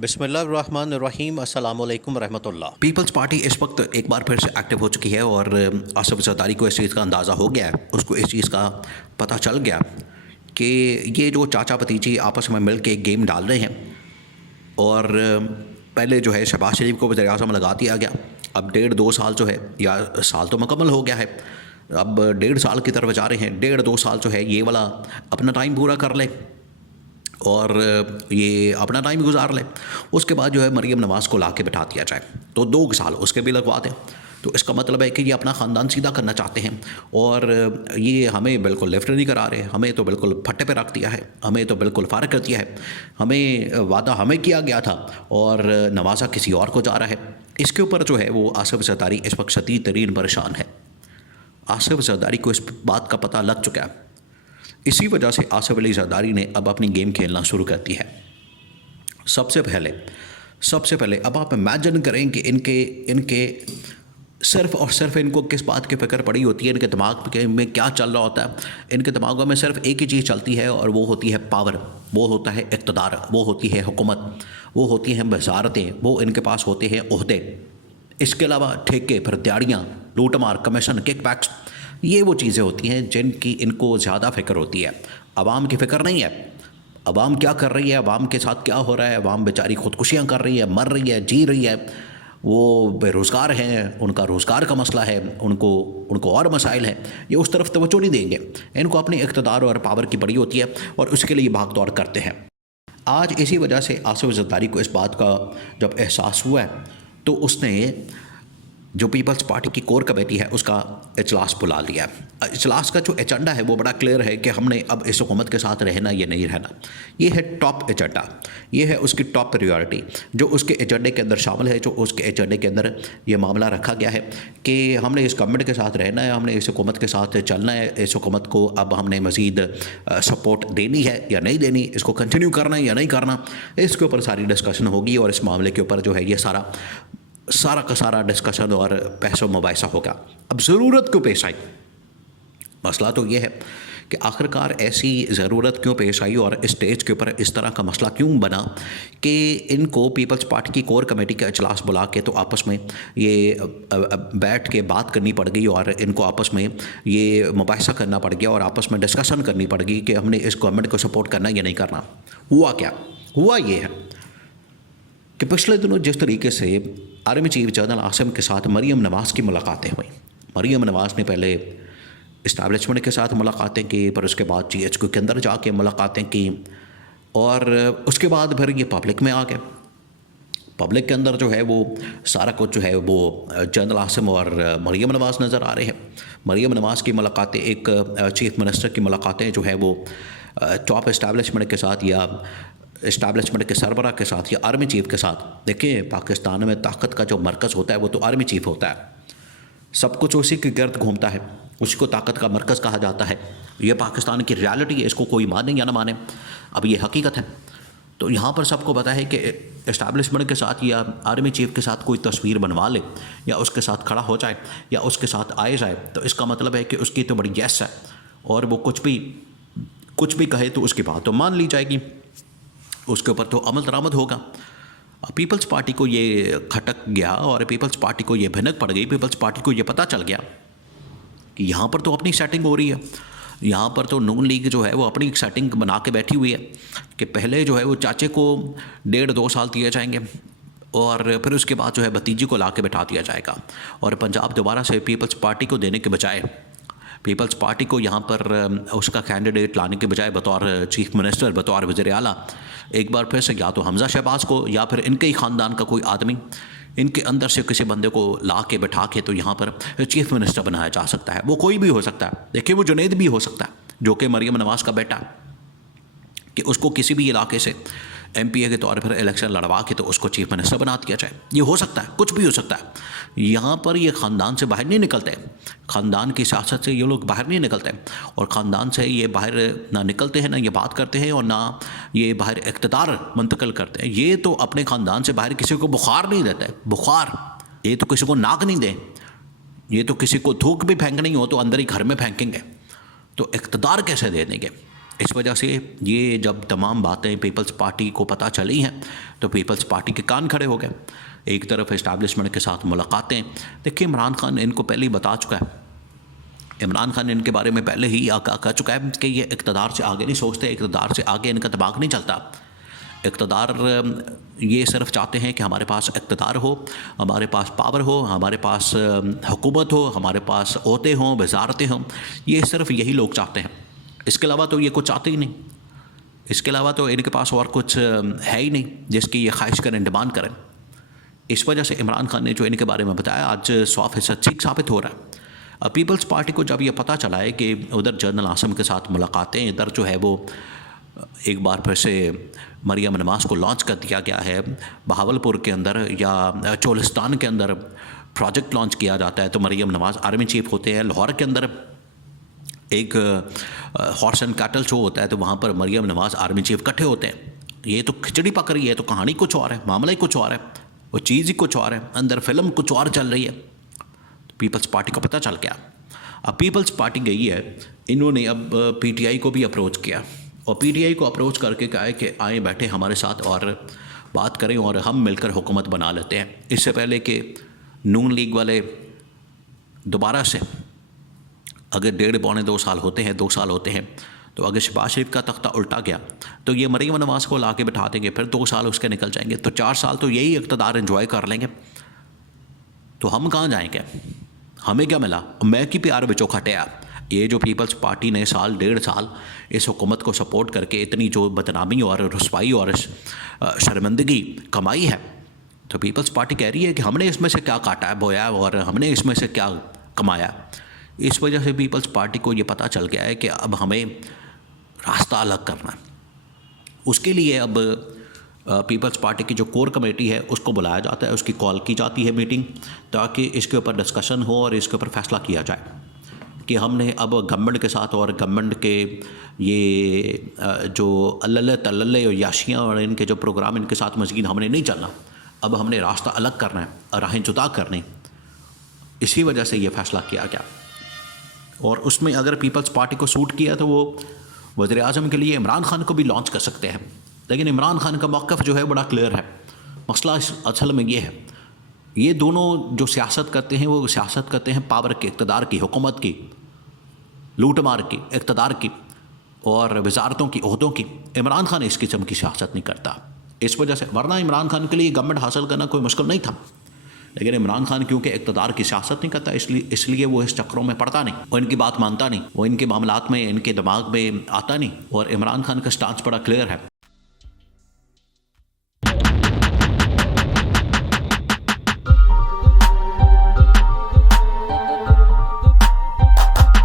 बिस्मिल्लाहिर्रहमानिर्रहीम अस्सलाम वालेकुम रहमतुल्लाह। पीपल्स पार्टी इस वक्त एक बार फिर से एक्टिव हो चुकी है और आसिफ ज़रदारी को इस चीज़ का अंदाज़ा हो गया है, उसको इस चीज़ का पता चल गया कि ये जो चाचा भतीजी आपस में मिल के एक गेम डाल रहे हैं। और पहले जो है शहबाज शरीफ को वज़ीर आज़म लगा दिया गया। अब 1.5-2 साल जो है, या साल तो मुकम्मल हो गया है, अब 1.5 साल की तरफ जा रहे हैं। 1.5-2 साल जो है ये वाला अपना टाइम पूरा कर ले और ये अपना टाइम गुजार ले। उसके बाद जो है मरीम नवाज़ को ला के बिठा दिया जाए, तो 2 साल उसके भी लगवा दें। तो इसका मतलब है कि ये अपना ख़ानदान सीधा करना चाहते हैं और ये हमें बिल्कुल लिफ्ट नहीं करा रहे, हमें तो बिल्कुल फट्टे पे रख दिया है, हमें तो बिल्कुल फारग कर दिया है। हमें वादा हमें किया गया था और नवाज़ा किसी और को जा रहा है। इसके ऊपर जो है वो आसिफ ज़रदारी इस वक्त शदीद तरीन परेशान है। आसिफ ज़रदारी को इस बात का पता लग चुका है। इसी वजह से आसिफ अली ज़रदारी ने अब अपनी गेम खेलना शुरू कर दी है। सबसे पहले अब आप इमेजिन करें कि इनके सिर्फ़ और सिर्फ इनको किस बात की फ़िक्र पड़ी होती है, इनके दिमाग में क्या चल रहा होता है। इनके दिमागों में सिर्फ एक ही चीज़ चलती है और वो होती है पावर, वो होता है इक़्तिदार, वो होती है हुकूमत, वो होती हैं वज़ारतें, वो इनके पास होते हैं ओहदे। इसके अलावा ठेके, फिर दिहाड़ियाँ, लूटमार, कमीशन, किकबैक्स, ये वो चीज़ें होती हैं जिनकी इनको ज़्यादा फ़िक्र होती है। अवाम की फ़िक्र नहीं है। अवाम क्या कर रही है, अवाम के साथ क्या हो रहा है, अवाम बेचारी ख़ुदकुशियाँ कर रही है, मर रही है, जी रही है, वो बेरोज़गार हैं, उनका रोज़गार का मसला है, उनको और मसाइल हैं, ये उस तरफ तवज्जो नहीं देंगे। इनको अपनी इक़्तिदार और पावर की बड़ी होती है और उसके लिए भाग दौड़ करते हैं। आज इसी वजह से आसिफ ज़रदारी को इस बात का जब एहसास हुआ है तो उसने जो पीपल्स पार्टी की कोर कमेटी है उसका इजलास बुला लिया। इजलास का जो एजेंडा है वो बड़ा क्लियर है कि हमने अब इस हुकूमत के साथ रहना या नहीं रहना। ये है टॉप एजेंडा, ये है उसकी टॉप प्रायोरिटी जो उसके एजेंडे के अंदर शामिल है। जो उसके एजेंडे के अंदर ये मामला रखा गया है कि हमने इस गवर्नमेंट के साथ रहना है, हमने इस हुकूमत के साथ चलना है, इस हुकूमत को अब हमने मज़ीद सपोर्ट देनी है या नहीं देनी, इसको कंटिन्यू करना है या नहीं करना, इसके ऊपर सारी डिस्कशन होगी। और इस मामले के ऊपर जो है ये सारा का सारा डिस्कशन और बहस मुबाहिसा होगा। अब ज़रूरत क्यों पेश आई? मसला तो ये है कि आखिरकार ऐसी ज़रूरत क्यों पेश आई और स्टेज के ऊपर इस तरह का मसला क्यों बना कि इनको पीपल्स पार्टी की कोर कमेटी का इजलास बुला के तो आपस में ये बैठ के बात करनी पड़ गई और इनको आपस में ये मुबाहिसा करना पड़ गया और आपस में डिस्कशन करनी पड़ गई कि हमने इस गवर्नमेंट को सपोर्ट करना या नहीं करना। हुआ क्या? हुआ ये है कि पिछले दिनों जिस तरीके से आर्मी चीफ जनरल आसिम के साथ मरीम नवाज़ की मुलाकातें हुई, मरीम नवाज़ ने पहले इस्टेब्लिशमेंट के साथ मुलाकातें की, फिर उसके बाद GHQ के अंदर जाके मुलाकातें की और उसके बाद फिर ये पब्लिक में आ गए। पब्लिक के अंदर जो है वो सारा कुछ जो है वो जनरल आसिम और मरीम नवाज़ नज़र आ रहे हैं। मरीम नवाज़ की मुलाकातें, एक चीफ मिनिस्टर की मुलाकातें जो है वो टॉप इस्टेब्लिशमेंट के साथ या इस्टेब्लिशमेंट के सरबरा के साथ या आर्मी चीफ के साथ। देखिए, पाकिस्तान में ताकत का जो मरकज़ होता है वो तो आर्मी चीफ होता है, सब कुछ उसी के गर्द घूमता है, उसी को ताकत का मरकज़ कहा जाता है। ये पाकिस्तान की रियलिटी है, इसको कोई माने या ना माने, अब ये हकीकत है। तो यहाँ पर सबको पता है कि इस्टेब्लिशमेंट के साथ या आर्मी चीफ के साथ कोई तस्वीर बनवा ले या उसके साथ खड़ा हो जाए या उसके साथ आए जाए तो इसका मतलब है कि उसकी तो बड़ी यस है और वो कुछ भी कहे तो उसकी बात तो मान ली जाएगी, उसके ऊपर तो अमल दरामद होगा। पीपल्स पार्टी को ये खटक गया और पीपल्स पार्टी को ये भनक पड़ गई। पीपल्स पार्टी को ये पता चल गया कि यहाँ पर तो अपनी सेटिंग हो रही है, यहाँ पर तो नून लीग जो है वो अपनी सेटिंग बना के बैठी हुई है कि पहले जो है वो चाचे को 1.5-2 साल दिए जाएंगे और फिर उसके बाद जो है भतीजी को ला के बैठा दिया जाएगा और पंजाब दोबारा से पीपल्स पार्टी को देने के बजाय, पीपल्स पार्टी को यहाँ पर उसका कैंडिडेट लाने के बजाय बतौर चीफ मिनिस्टर, बतौर वज़ीर आला एक बार फिर से या तो हमज़ा शहबाज को या फिर इनके ही ख़ानदान का कोई आदमी, इनके अंदर से किसी बंदे को ला के बैठा के तो यहाँ पर चीफ मिनिस्टर बनाया जा सकता है। वो कोई भी हो सकता है। देखिए, वो जुनैद भी हो सकता है जो कि मरीम नवाज़ का बेटा, कि उसको किसी भी इलाके से MPA के तौर पर इलेक्शन लड़वा के तो उसको चीफ मिनिस्टर बना दिया जाए। ये हो सकता है, कुछ भी हो सकता है। यहाँ पर ये ख़ानदान से बाहर नहीं निकलते, ख़ानदान की सियासत से ये लोग बाहर नहीं निकलते और ख़ानदान से ये बाहर ना निकलते हैं, ना ये बात करते हैं और ना ये बाहर इक़्तिदार मुंतकिल करते हैं। ये तो अपने ख़ानदान से बाहर किसी को बुखार नहीं देते, बुखार, ये तो किसी को नाक नहीं दें, ये तो किसी को थूक भी फेंकनी हो तो अंदर ही घर में फेंकेंगे, तो इक़्तिदार कैसे दे देंगे? इस वजह से ये जब तमाम बातें पीपल्स पार्टी को पता चली हैं तो पीपल्स पार्टी के कान खड़े हो गए। एक तरफ इस्टेब्लिशमेंट के साथ मुलाकातें, देखिए इमरान खान इनको पहले ही बता चुका है, इमरान खान इनके बारे में पहले ही कह चुका है कि ये इक़्तिदार से आगे नहीं सोचते, इक़्तिदार से आगे इनका दिमाग नहीं चलता। इक़्तिदार ये सिर्फ चाहते हैं कि हमारे पास इक़्तिदार हो, हमारे पास पावर हो, हमारे पास हुकूमत हो, हमारे पास ओहदे हों, वजारतें हों, ये सिर्फ यही लोग चाहते हैं। इसके अलावा तो ये कुछ चाहते ही नहीं, इसके अलावा तो इनके पास और कुछ है ही नहीं जिसकी ये ख्वाहिश करें, डिमांड करें। इस वजह से इमरान खान ने जो इनके बारे में बताया आज 100% ठीक साबित हो रहा है। अब पीपल्स पार्टी को जब ये पता चला है कि उधर जनरल आसिम के साथ मुलाकातें, इधर जो है वो एक बार फिर से मरियम नवाज़ को लॉन्च कर दिया गया है, बहावलपुर के अंदर या चोलिस्तान के अंदर प्रोजेक्ट लॉन्च किया जाता है तो मरियम नवाज़ आर्मी चीफ होते हैं, लाहौर के अंदर एक हॉर्स एंड कैटल शो होता है तो वहाँ पर मरियम नवाज़ आर्मी चीफ इकट्ठे होते हैं। ये तो खिचड़ी पक रही है, तो कहानी कुछ और है, मामला ही कुछ और है, वो चीज़ ही कुछ और है, अंदर फिल्म कुछ और चल रही है। तो पीपल्स पार्टी को पता चल गया। अब पीपल्स पार्टी गई है, इन्होंने अब पीटीआई को भी अप्रोच किया और पीटीआई को अप्रोच करके कहा है कि आए बैठे हमारे साथ और बात करें और हम मिलकर हुकूमत बना लेते हैं। इससे पहले कि नून लीग वाले दोबारा से अगर 1.5-2 साल होते हैं, 2 साल होते हैं, तो अगर शहबाज शरीफ का तख्ता उल्टा गया तो ये मरियम नवाज़ को ला के बिठा देंगे, फिर 2 साल उसके निकल जाएंगे, तो 4 साल तो यही इक़्तिदार एंजॉय कर लेंगे। तो हम कहाँ जाएंगे, हमें क्या मिला, मैं की प्यार बिचो खटिया। ये जो पीपल्स पार्टी ने साल 1.5 साल इस हुकूमत को सपोर्ट करके इतनी जो बदनामी और रुसवाई और शर्मिंदगी कमाई है, तो पीपल्स पार्टी कह रही है कि हमने इसमें से क्या काटा है, बोया है और हमने इसमें से क्या कमाया। इस वजह से पीपल्स पार्टी को ये पता चल गया है कि अब हमें रास्ता अलग करना है। उसके लिए अब पीपल्स पार्टी की जो कोर कमेटी है उसको बुलाया जाता है, उसकी कॉल की जाती है मीटिंग, ताकि इसके ऊपर डिस्कशन हो और इसके ऊपर फैसला किया जाए कि हमने अब गवर्नमेंट के साथ और गवर्नमेंट के ये जो अल्लल्ले तल्लल्ले और याशियाँ और इनके जो प्रोग्राम, इनके साथ मज़ीद हमने नहीं चलना, अब हमने रास्ता अलग करना है, राहें जुदा करनी। इसी वजह से ये फ़ैसला किया गया और उसमें अगर पीपल्स पार्टी को सूट किया तो वो वज़ीर आज़म के लिए इमरान खान को भी लॉन्च कर सकते हैं। लेकिन इमरान खान का मौक़िफ़ जो है बड़ा क्लियर है। मसला असल में ये है, ये दोनों जो सियासत करते हैं वो सियासत करते हैं पावर की, इक़्तिदार की, हुकूमत की, लूट मार की, इक़्तिदार की और वजारतों की, ओहदों की। इमरान खान इस किस्म की सियासत नहीं करता। इस वजह से, वरना इमरान खान के लिए गवर्नमेंट हासिल करना कोई मुश्किल नहीं था, लेकिन इमरान खान क्योंकि इक़्तिदार की सियासत नहीं करता, इसलिए वो इस चक्रों में पड़ता नहीं, वो इनकी बात मानता नहीं, वो इनके मामलात में, इनके दिमाग में आता नहीं। और इमरान खान का स्टांस बड़ा क्लियर है